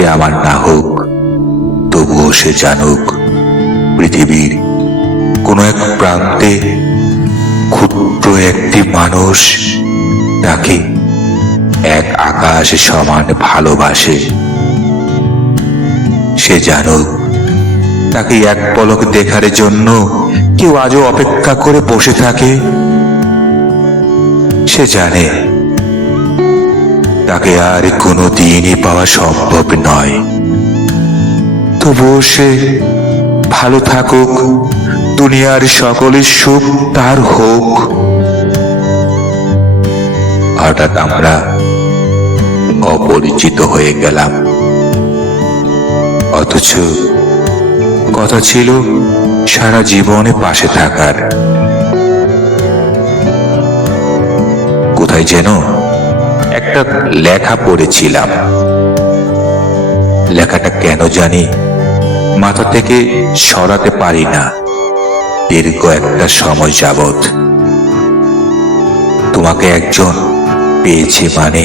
সে আমার না হোক, তবুও সে জানুক পৃথিবীর কোনো এক প্রান্তে ক্ষুদ্র একটি মানুষ তাকে এক আকাশ সমান ভালোবাসে। সে জানুক তাকে এক পলক দেখার জন্য কেউ আজও অপেক্ষা করে বসে থাকে। সে জানে তাকে আর কোনো দিনই পাওয়া সম্ভব নয়, তবুও সে ভালো থাকুক, দুনিয়ার সকলের সুখ তার হোক। হঠাৎ আমরা অপরিচিত হয়ে গেলাম, অথচ কথা ছিল সারা জীবনে পাশে থাকার। কোথায় যেন একটা লেখা পড়েছিলাম, লেখাটা কেন জানি মাথা থেকে সরাতে পারি না দীর্ঘ একটা সময় যাবৎ। তোমাকে একজন পেয়েছে মানে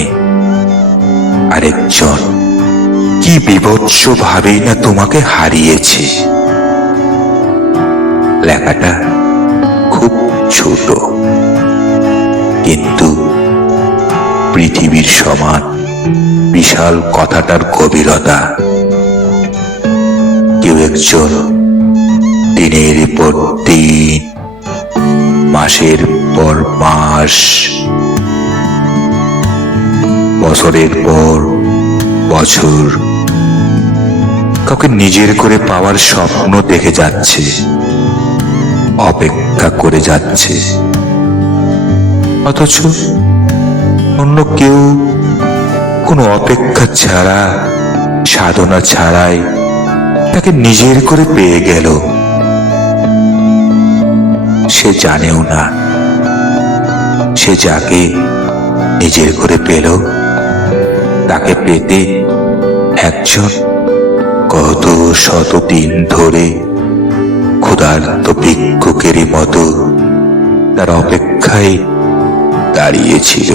আরেকজন কি বিভৎস ভাবেই না তোমাকে হারিয়েছে। লেখাটা খুব ছোট, কিন্তু পৃথিবীর সমান বিশাল কথাটার গভীরতা। কেউ একজন দিনের পর দিন, মাসের পর মাস, বছরের পর বছর কাউকে নিজের করে পাওয়ার স্বপ্ন দেখে যাচ্ছে, অপেক্ষা করে যাচ্ছে, অথচ অন্য কেউ কোনো অপেক্ষা ছাড়া, সাধনা ছাড়াই তাকে নিজের করে পেয়ে গেল। সে জানেও না সে যাকে নিজের করে পেল তাকে পেতে একজন কত শত দিন ধরে ক্ষুধার্ত ভিক্ষুকেরই মতো তার অপেক্ষায় দাঁড়িয়েছিল।